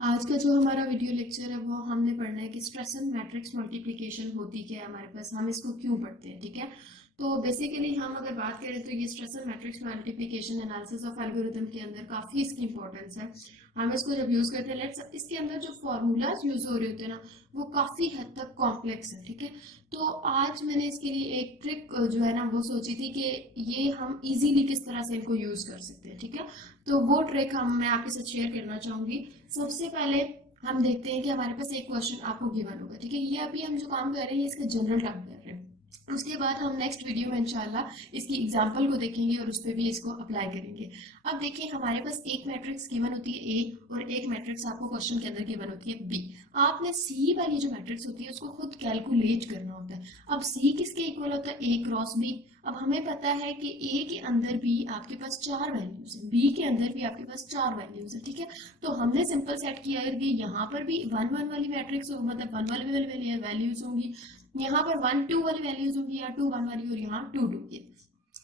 आज का जो हमारा वीडियो लेक्चर है वो हमने पढ़ना है कि स्ट्रेस एंड मैट्रिक्स मल्टीप्लिकेशन होती क्या है हमारे पास, हम इसको क्यों पढ़ते हैं। ठीक है, तो बेसिकली हम अगर बात करें तो ये stress and matrix multiplication analysis of algorithm के अंदर काफी इसकी इंपॉर्टेंस है। हम इसको जब यूज करते हैं लेट्स इसके अंदर जो फॉर्मूलाज यूज हो रहे होते हैं ना वो काफी हद तक कॉम्प्लेक्स है। ठीक है, तो आज मैंने इसके लिए एक ट्रिक जो है ना वो सोची थी कि ये हम इजीली किस तरह से इनको यूज कर सकते हैं। ठीक है, तो वो ट्रिक मैं आपके साथ शेयर करना चाहूंगी। सबसे पहले हम देखते हैं कि हमारे पास एक क्वेश्चन आपको गिवन होगा। ठीक है, ये अभी हम जो काम कर रहे हैं ये इसका जनरल काम कर रहे हैं। उसके बाद हम नेक्स्ट वीडियो में इंशाल्लाह इसकी एग्जांपल को देखेंगे और उस पर भी इसको अप्लाई करेंगे। अब देखिए हमारे पास एक मैट्रिक्स गिवन होती है ए और एक मैट्रिक्स आपको क्वेश्चन के अंदर गिवन होती है बी। आपने सी वाली जो मैट्रिक्स होती है उसको खुद कैलकुलेट करना होता है। अब सी किसके इक्वल होता है, ए क्रॉस बी। अब हमें पता है कि ए के अंदर भी आपके पास चार वैल्यूज है, बी के अंदर भी आपके पास चार वैल्यूज है। ठीक है, तो हमने सिंपल सेट किया है कि यहाँ पर भी वन वन वाली मैट्रिक्स हो, मतलब वन वाली वैल्यूज होंगी, यहाँ पर वन टू वाली वैल्यूज होंगी, या टू वन वाली और यहाँ टू टू की।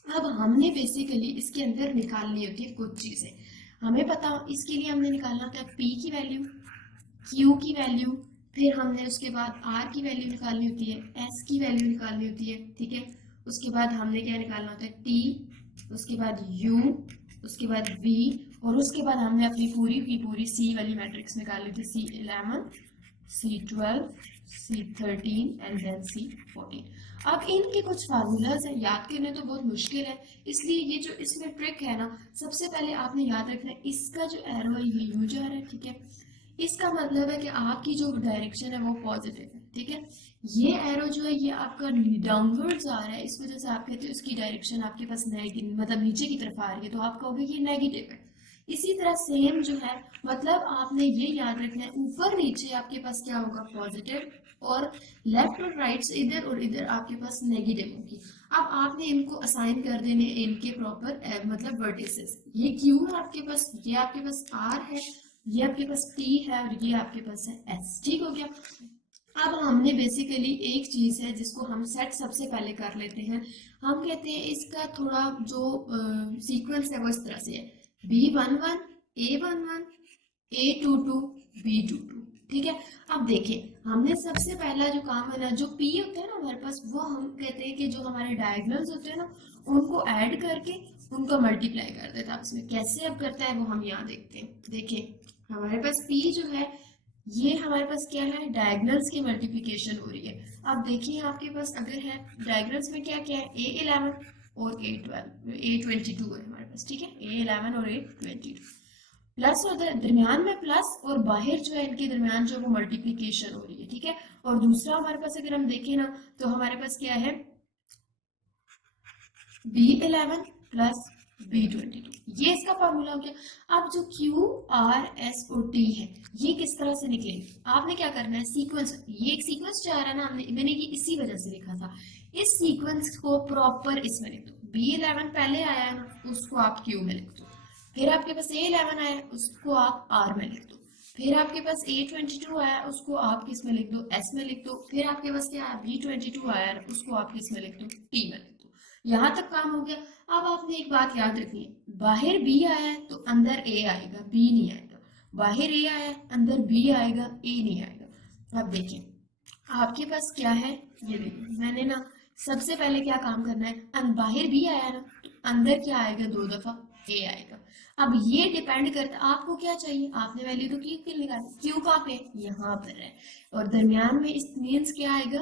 अब हमने बेसिकली इसके अंदर निकालनी होती है कुछ चीजें। हमें पता इसके लिए हमने निकालना होता है पी की वैल्यू, क्यू की वैल्यू, फिर हमने उसके बाद आर की वैल्यू निकालनी होती है, एस की वैल्यू निकालनी होती है। ठीक है, उसके बाद हमने क्या निकालना होता है टी, उसके बाद यू, उसके बाद वी, और उसके बाद हमने अपनी पूरी की पूरी सी वाली मैट्रिक्स निकाली थी, C11, C12, C13 and then C14। अब इनके कुछ फार्मूलाज हैं, याद करने तो बहुत मुश्किल है, इसलिए ये जो इसमें ट्रिक है ना, सबसे पहले आपने याद रखना है इसका जो एरो है ये यू जा रहा है। ठीक है, इसका मतलब है कि आपकी जो डायरेक्शन है वो पॉजिटिव है। ठीक है, ये एरो जो है ये आपका डाउनवर्ड्स आ रहा है, इस वजह से आप कहते हो इसकी डायरेक्शन आपके पास नेगेटिव मतलब नीचे की तरफ आ रही है, तो आप कहोगे ये नेगेटिव है। इसी तरह सेम जो है मतलब आपने ये याद रखना है ऊपर नीचे आपके पास क्या होगा, पॉजिटिव, और लेफ्ट और राइट से इधर और इधर आपके पास नेगेटिव होगी। अब आपने इनको असाइन कर देने इनके प्रॉपर मतलब वर्टिसेस। ये क्यू है आपके पास, ये आपके पास आर है, ये आपके पास टी है और ये आपके पास है एस। ठीक हो गया। अब हमने बेसिकली एक चीज है जिसको हम सेट सबसे पहले कर लेते हैं। हम कहते हैं इसका थोड़ा जो सीक्वेंस है वो इस तरह से है, B11, A11, A22, B22। ठीक है, अब देखिए हमने सबसे पहला जो काम है ना, जो P होता है ना हमारे पास, वो हम कहते हैं कि जो हमारे डायगोनल्स होते हैं ना उनको ऐड करके उनको मल्टीप्लाई कर देता है। अब इसमें कैसे अब करता है वो हम यहाँ देखते हैं। देखिए हमारे पास P जो है ये हमारे पास क्या है, डायगोनल्स की मल्टीप्लिकेशन हो रही है। अब देखिए आपके पास अगर है डायगोनल्स में क्या क्या है, A11 और A12, A22 है हमारे पास। ठीक है, A11 और A22 प्लस और दरमियान में प्लस, और बाहर जो है इनके दरमियान जो वो मल्टीप्लिकेशन हो रही है। ठीक है, और दूसरा हमारे पास अगर हम देखें ना तो हमारे पास क्या है, B11 प्लस B22, ये इसका फॉर्मूला हो गया। अब जो Q, R, S और T है ये किस तरह से निकलेंगे, आपने क्या करना है सीक्वेंस, ये एक सीक्वेंस जा रहा है ना, मैंने ये इसी वजह से लिखा था। इस सीक्वेंस को प्रॉपर इसमें लिख दो। B11 पहले आया है ना उसको आप Q में लिख दो, फिर आपके पास A11 आया उसको आप R में लिख दो, फिर आपके पास A22 आया उसको आप किस में लिख दो, S में लिख दो, फिर आपके पास क्या है B22 आया उसको आप किस में लिख दो, T में लिख दो। यहाँ तक काम हो गया। अब आपने एक बात याद रखनी है, बाहर B आया है तो अंदर A आएगा, B नहीं आएगा। बाहर A आया है अंदर B आएगा, A नहीं आएगा। अब देखिए आपके पास क्या है, ये देखिए मैंने ना सबसे पहले क्या काम करना है, बाहर B आया ना तो अंदर क्या आएगा, दो दफा A आएगा। अब ये डिपेंड करता है आपको क्या चाहिए, आपने वैल्यू तो क्यू की निकाली, क्यू कहाँ पे, यहाँ पर है, और दरमियान में इस मीन्स क्या आएगा,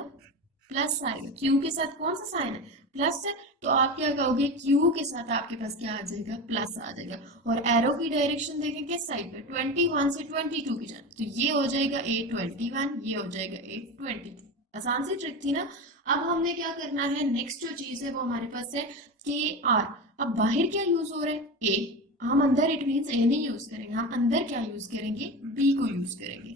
प्लस आएगा। क्यू के साथ कौन सा साइन है, प्लस है, तो आप क्या कहोगे क्यू के साथ आपके पास क्या आ जाएगा, प्लस आ जाएगा। और एरो की डायरेक्शन देखें किस साइड पे, 21 से 22 की जाए, तो ये हो जाएगा A21, ये हो जाएगा A22। आसान सी ट्रिक थी ना। अब हमने क्या करना है, नेक्स्ट जो चीज है वो हमारे पास है के आर। अब बाहर क्या यूज हो रहा है, ए, हम अंदर इट मीन्स ए नहीं यूज करेंगे, हम अंदर क्या यूज करेंगे, बी को यूज करेंगे।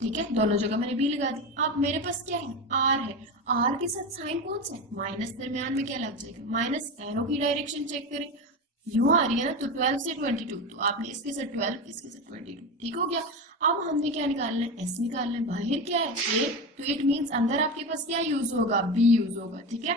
ठीक है, दोनों जगह मैंने बी लगा दी। अब मेरे पास क्या है, आर है, आर के साथ साइन कौन सा है, माइनस, दरमियान में क्या लग जाएगा माइनस, एरो की डायरेक्शन चेक करें, यूं आ रही है ना, तो 12 से 22, तो आपने इसके साथ 12 इसके साथ 22। ठीक हो गया। अब हमने क्या निकालना है, एस निकालना है। बाहर क्या है, ए, तो इट मीन्स अंदर आपके पास क्या यूज होगा, बी यूज होगा। ठीक है,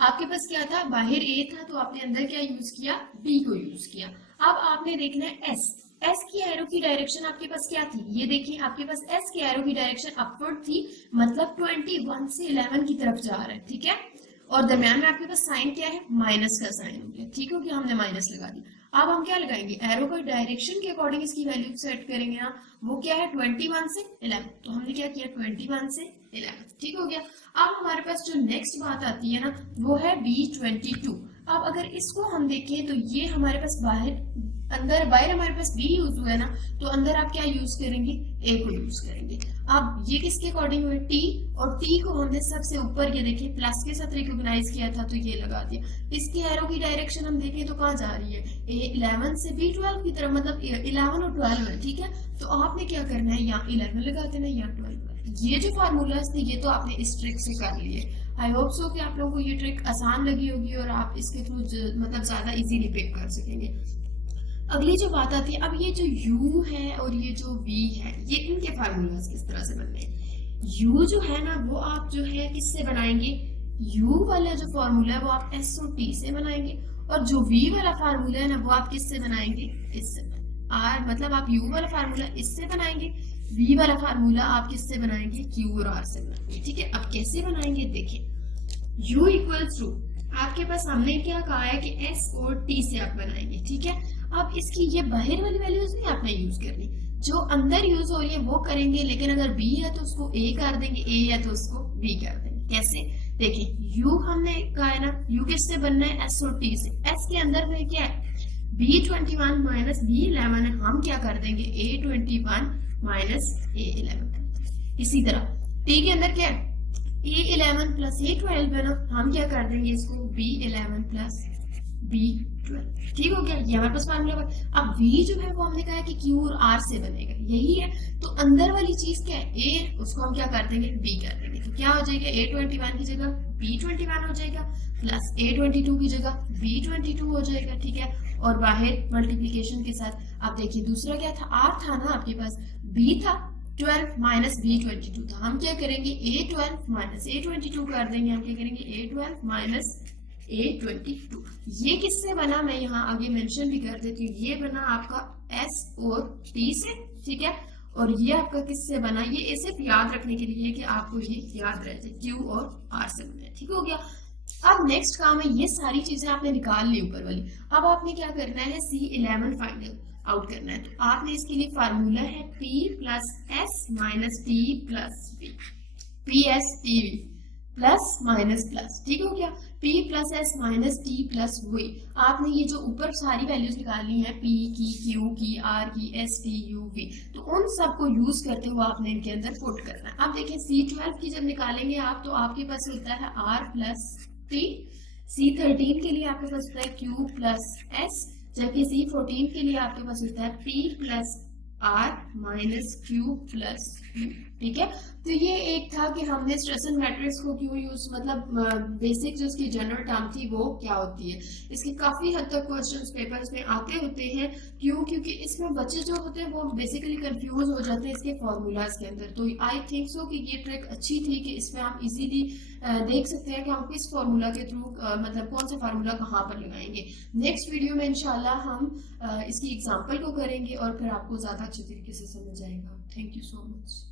आपके पास क्या था, बाहर ए था तो आपने अंदर क्या यूज किया, बी को यूज किया। अब आपने देखना है एस, एस की एरो की डायरेक्शन आपके पास क्या थी, ये देखिए आपके पास एस की एरो की डायरेक्शन अपवर्ड थी, मतलब 21 से 11 की तरफ जा रहा है, ठीक है। और दरम्यान में आपके पास साइन क्या है, माइनस का साइन हो गया, ठीक हो गया, हमने माइनस लगा दिया। अब हम क्या लगाएंगे, एरो का डायरेक्शन के अकॉर्डिंग इसकी वैल्यू सेट करेंगे ना, वो क्या है 21 से 11, तो हमने क्या किया 21 से 11, ठीक हो गया। अब हमारे पास जो नेक्स्ट बात आती है ना, वो है B22। अब अगर इसको हम देखें तो ये हमारे पास बाहर, अंदर बाहर हमारे पास बी यूज हुआ है ना, तो अंदर आप क्या यूज करेंगे, ए को यूज करेंगे। अब ये किसके अकॉर्डिंग हुए, टी, और टी को हमने सबसे ऊपर ये देखिए प्लस के साथ रिकॉग्नाइज किया था, तो ये लगा दिया। इसकी एरो की डायरेक्शन हम देखें तो कहाँ जा रही है, ए 11 से बी 12 की तरफ, मतलब 11 और 12 है, ठीक है। तो आपने क्या करना है, यहाँ 11 लगा देना, यहाँ 12। ये जो फार्मूलाज थे ये तो आपने इस ट्रिक से कर लिए। आई होप सो कि आप लोगों को ये ट्रिक आसान लगी होगी और आप इसके थ्रू मतलब ज्यादा इजीली पिक कर सकेंगे। अगली जो बात आती है, अब ये जो u है और ये जो v है, ये इनके फार्मूलाज किस तरह से बनने हैं। u जो है ना वो आप जो है किससे बनाएंगे, u वाला जो फार्मूला है वो आप s और t से बनाएंगे, और जो v वाला फार्मूला है ना वो आप किससे बनाएंगे, इससे। r मतलब आप u वाला फार्मूला इससे बनाएंगे, v वाला फार्मूला आप किससे बनाएंगे, q और r से बनाएंगे, ठीक है। अब कैसे बनाएंगे देखिए, u इक्वल्स टू, आपके पास हमने क्या कहा है कि s और t से आप बनाएंगे, ठीक है। अब इसकी ये बाहर वाली वैल्यूज नहीं आपने यूज करनी, जो अंदर यूज हो रही है वो करेंगे, लेकिन अगर b है तो उसको a कर देंगे, a है तो उसको b कर देंगे। कैसे, देखिए u हमने कहा है ना, u किससे बनना है, s और t से। s के अंदर में क्या है, B21 माइनस B11 है, हम क्या कर देंगे A21 माइनस A11। इसी तरह t के अंदर क्या है, A11 प्लस A12 है ना, हम क्या कर देंगे इसको B11 प्लस B12, ठीक हो गया, ये हमारे पास फार्मूला। अब V जो है वो हमने कहा है कि Q और R से बनेगा, यही है। तो अंदर वाली चीज क्या है, A, उसको हम क्या कर देंगे, B कर देंगे, तो क्या हो जाएगा, A21 की जगह B21 हो जाएगा, प्लस A22 की जगह B22 हो जाएगा, ठीक है। और बाहर मल्टीप्लीकेशन के साथ आप देखिए दूसरा क्या था, R था ना आपके पास, B था 12 माइनस B22 था, हम क्या करेंगे A12 माइनस A22 कर देंगे, हम क्या करेंगे A12 माइनस A22। ये किससे बना, मैं यहाँ आगे मेंशन भी कर देती हूँ, ये बना आपका S और T से, ठीक है। और ये आपका किससे बना, ये सिर्फ याद रखने के लिए कि आपको ये याद रह जाए, Q और R से बना है, ठीक हो गया। अब नेक्स्ट काम है, ये सारी चीजें आपने निकाल ली ऊपर वाली, अब आपने क्या करना है, C11 फाइनल आउट करना है। तो आपने इसके लिए फार्मूला है P plus S minus T plus V, PSTV plus minus plus, ठीक हो गया। P plus S minus T plus V, आपने ये जो ऊपर सारी वैल्यूज निकालनी है, P की, Q की, R की, S T U V, तो उन सबको यूज करते हुए आपने इनके अंदर पुट करना है। अब देखिए C12 की जब निकालेंगे आप, तो आपके पास होता है R प्लस T, C13 के लिए आपके पास होता है Q प्लस S, जबकि C14 के लिए आपके पास होता है P plus R minus Q plus U, ठीक है। तो ये एक था कि हमने स्ट्रेसन मैट्रिक्स को क्यों यूज, मतलब बेसिक जो इसकी जनरल टर्म थी वो क्या होती है। इसके काफी हद तक क्वेश्चंस पेपर्स में आते होते हैं, क्यों, क्योंकि इसमें बच्चे जो होते हैं वो बेसिकली कंफ्यूज हो जाते हैं इसके फॉर्मूलाज के अंदर। तो आई थिंक सो कि ये ट्रिक अच्छी थी कि इसमें हम इजीली देख सकते हैं कि हम किस फॉर्मूला के थ्रू मतलब कौन सा फार्मूला कहाँ पर लगाएंगे। नेक्स्ट वीडियो में इंशाल्लाह हम इसकी एग्जाम्पल को करेंगे और फिर आपको ज्यादा अच्छे तरीके से समझ आएगा। Thank you so much.